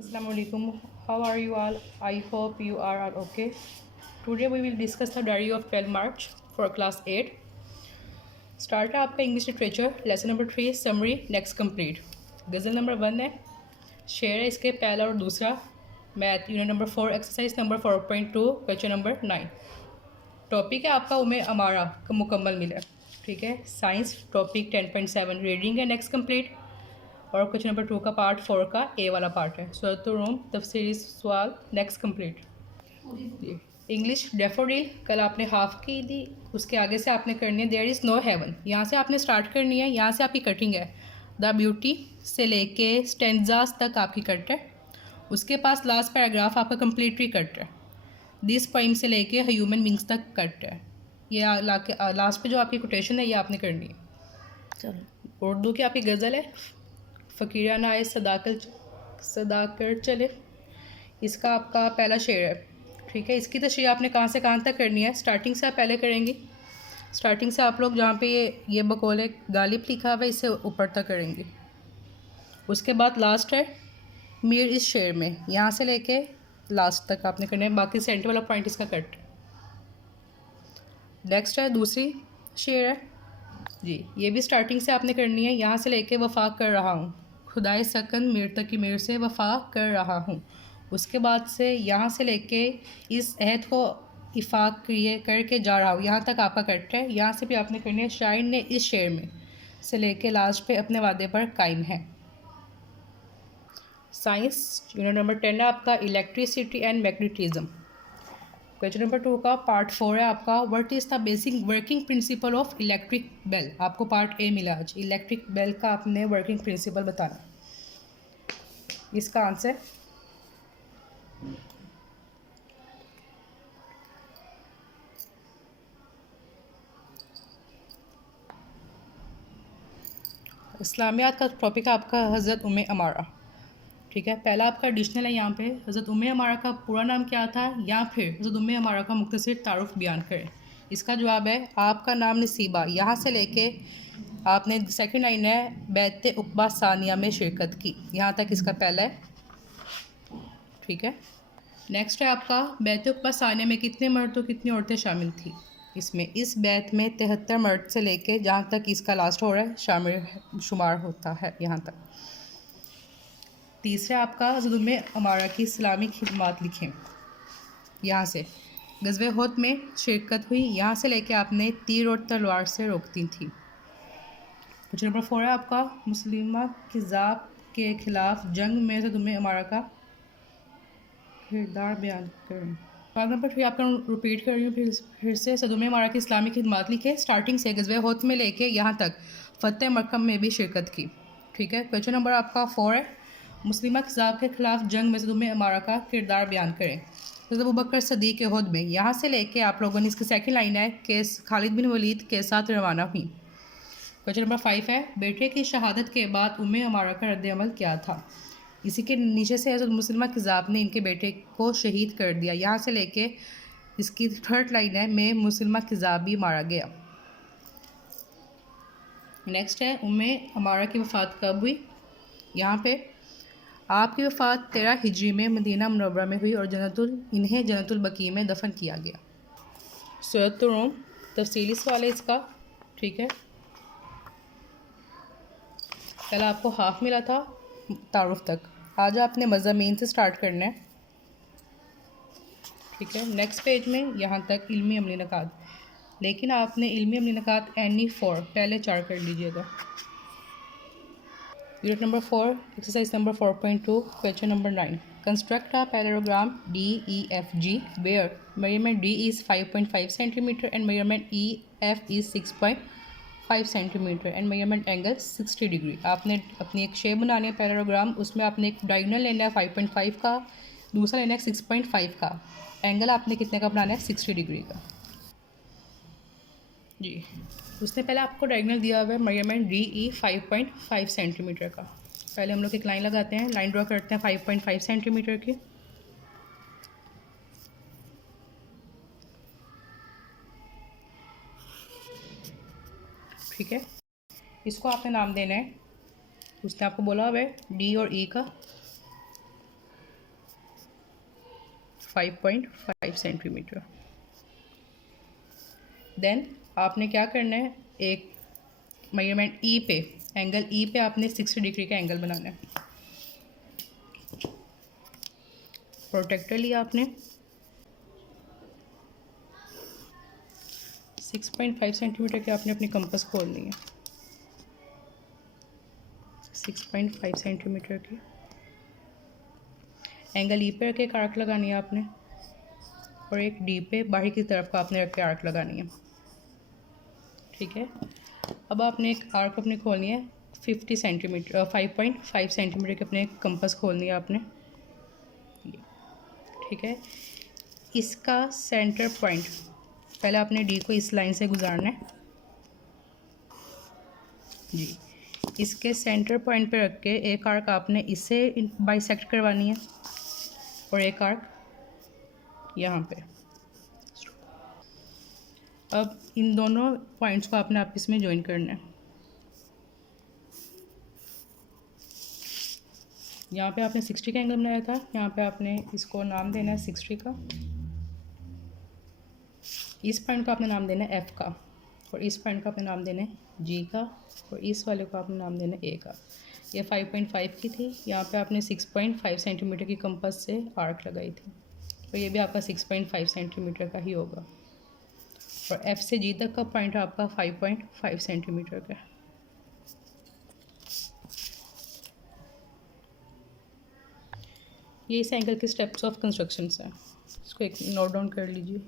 Assalamualaikum. How are you all? I hope you are all okay. Today we will discuss the diary of 12 March for class 8. Start है आपका English literature lesson number 3 summary next complete. गज़ल number 1 है, शेर है इसके पहला और दूसरा. Math unit number 4 exercise number 4.2 question number 9. Topic है आपका उमे अमारा का मुकम्मल मिला. ठीक है. साइंस टॉपिक 10.7 रीडिंग है नेक्स्ट कंप्लीट. और क्वेश्चन नंबर 2 का पार्ट 4 का ए वाला पार्ट है. सूरत रूम तफसीरी सवाल नेक्स्ट कंप्लीट. इंग्लिश डेफोडिल कल आपने हाफ की थी, उसके आगे से आपने करनी है देयर इज़ नो हेवन. यहाँ से आपने स्टार्ट करनी है, यहाँ से आपकी कटिंग है. द ब्यूटी से लेके स्टेंजास तक आपकी कट है. उसके पास लास्ट पैराग्राफ आपका कम्प्लीटली कट है. दिस पोइम से लेके ह्यूमन बींग्स तक कट है. ये लास्ट पे जो आपकी कोटेशन है ये आपने करनी है. चलो उर्दू की आपकी गज़ल है फ़कीराना आए सदाकर चले. इसका आपका पहला शेर है. ठीक है. इसकी तशरीह आपने कहाँ से कहाँ तक करनी है. स्टार्टिंग से आप पहले करेंगी. स्टार्टिंग से आप लोग जहाँ पे ये बकौल गालिब लिखा हुआ है इससे ऊपर तक करेंगी. उसके बाद लास्ट है मीर इस शेर में, यहाँ से लेके लास्ट तक आपने करना है. बाकी सेंटर वाला पॉइंट इसका कट. नेक्स्ट है दूसरी शेर है जी, ये भी स्टार्टिंग से आपने करनी है. यहाँ से लेके वफा कर रहा हूँ, खुदाए सकन मेर तक की मेर से वफा कर रहा हूँ. उसके बाद से यहाँ से लेके इस अहद को इफ़ाक़ करके जा रहा हूँ, यहाँ तक आपका कट है. यहाँ से भी आपने करनी है शायर ने इस शेर में से लेके लास्ट पे अपने वादे पर कायम है. साइंस यूनिट नंबर 10 है आपका electricity and magnetism. Question number 2 का पार्ट 4 है आपका what is the basic working principle of electric bell. आपको पार्ट ए मिला आज. इलेक्ट्रिक बेल का आपने वर्किंग प्रिंसिपल बताना. इसका आंसर इस्लामियात का टॉपिक है आपका हज़रत उम्मे अमारा. ठीक है. पहला आपका एडिशनल है यहाँ पे हज़रत उम्मे अमारा का पूरा नाम क्या था या फिर हज़रत उम्मे अमारा का मुख्तसर तारुफ बयान करें. इसका जवाब है आपका नाम नसीबा. यहाँ से लेके आपने सेकंड लाइन है बैत उक़बा सानिया में शिरकत की, यहाँ तक इसका पहला है. ठीक है. नेक्स्ट है आपका बैत उक़बा सानिया में कितने मर्द तो कितनी औरतें शामिल थी. इसमें इस बैत में 73 मर्द से लेके जहाँ तक इसका लास्ट हो रहा है शामिल शुमार होता है यहाँ तक. तीसरा आपका हज़रत उम्मे अमारा की इस्लामी खिदमात लिखें. यहाँ से गज़वे होद में शिरकत हुई, यहाँ से लेके आपने तीर और तलवार से रोकती थी. क्वेश्चन नंबर 4 है आपका मुस्लिमा किज़ाब के ख़िलाफ़ जंग में हज़रत उम्मे अमारा का किरदार बयान करें. पार्ट नंबर 3 आपका रिपीट कर रही हूँ फिर से. हज़रत उम्मे अमारा की इस्लामी खिदमात लिखे. स्टार्टिंग से गज़वे होद में लेके यहाँ तक फ़तेह मक्का में भी शिरकत की. ठीक है. क्वेश्चन नंबर आपका 4 है मुस्लिमा किज़ाब के ख़िलाफ़ जंग में हज़रत उम्मे अमारा का किरदार बयान करें. हज़रत अबू बकर सदीक़ के उहद में, यहाँ से लेके आप लोगों ने इसकी सेकंड लाइन है कि खालिद बिन वलीद के साथ रवाना हुई. क्वेश्चन नंबर 5 है बेटे की शहादत के बाद उम्मे अमारा का रद्द-ए-अमल क्या था. इसी के नीचे से हज़रत मुस्लिमा किज़ाब ने इनके बेटे को शहीद कर दिया. यहाँ से लेके इसकी थर्ड लाइन है में मुस्लिमा किज़ाब भी मारा गया. नेक्स्ट है उम्मे अमारा की वफ़ात कब हुई. यहाँ पे आपकी वफ़ात 13 हिजरी में मदीना मुनव्वरा में हुई और इन्हें जन्नतुल बकी में दफन किया गया. सूरत रूम तफसीली सवाल है इसका. ठीक है. कल आपको हाफ मिला था तारुफ तक, आज आपने मज़ामीन से स्टार्ट करना है. ठीक है. नेक्स्ट पेज में यहाँ तक इल्मी अमली नकात, लेकिन आपने इल्मी अमली नकात एनी 4 पहले 4 कर लीजिएगा. Unit number 4 exercise number 4.2 question number 9 construct a parallelogram DEFG where measurement D is 5.5 cm and measurement EF is 6.5 cm and measurement angle 60 degree. आपने अपनी एक शेप बनानी है पैराग्राम, उसमें आपने एक डायगोनल लेना है 5.5 का, दूसरा लेना है 6.5 का. एंगल आपने कितने का बनाना है 60 डिग्री का. जी उसने पहले आपको डायगोनल दिया हुआ है मेजरमेंट DE 5.5 सेंटीमीटर का. पहले हम लोग एक लाइन लगाते हैं, लाइन ड्रॉ करते हैं 5.5 सेंटीमीटर की. ठीक है. इसको आपने नाम देना है, उसने आपको बोला हुआ है D और E का. 5.5 सेंटीमीटर। देन आपने क्या करना है, एक मेजरमेंट ई पे, एंगल ई पे आपने 60 डिग्री का एंगल बनाना है। प्रोटेक्टर लिया आपने, 6.5 सेंटीमीटर के आपने अपनी कंपास खोलनी है। 6.5 सेंटीमीटर की एंगल ई पे रख के एक आर्क लगानी है आपने, और एक डी पे बाहर की तरफ का आपने रख के आर्क लगानी है। ठीक है, अब आपने एक आर्क अपनी खोलनी है 50 सेंटीमीटर, 5.5 सेंटीमीटर की अपने कंपास खोलनी है आपने। ठीक है, इसका सेंटर पॉइंट पहले आपने डी को इस लाइन से गुजारना है जी। इसके सेंटर पॉइंट पे रख के एक आर्क आपने इससे बाइसेक्ट करवानी है, और एक आर्क यहाँ पे। अब इन दोनों पॉइंट्स को आपने आपस में ज्वाइन करना है। यहाँ पे आपने 60 का एंगल बनाया था, यहाँ पे आपने इसको नाम देना है 60 का। इस पॉइंट को आपने नाम देना है F का, और इस पॉइंट का आपने नाम देना है G का, और इस वाले को आपने नाम देना है A का। ये 5.5 की थी, यहाँ पे आपने 6.5 सेंटीमीटर की कंपास से आर्क लगाई थी, तो ये भी आपका 6.5 सेंटीमीटर का ही होगा। और F से G तक का पॉइंट आपका 5.5 सेंटीमीटर का। ये इस एंगल के स्टेप्स ऑफ कंस्ट्रक्शन हैं, इसको एक नोट डाउन कर लीजिए।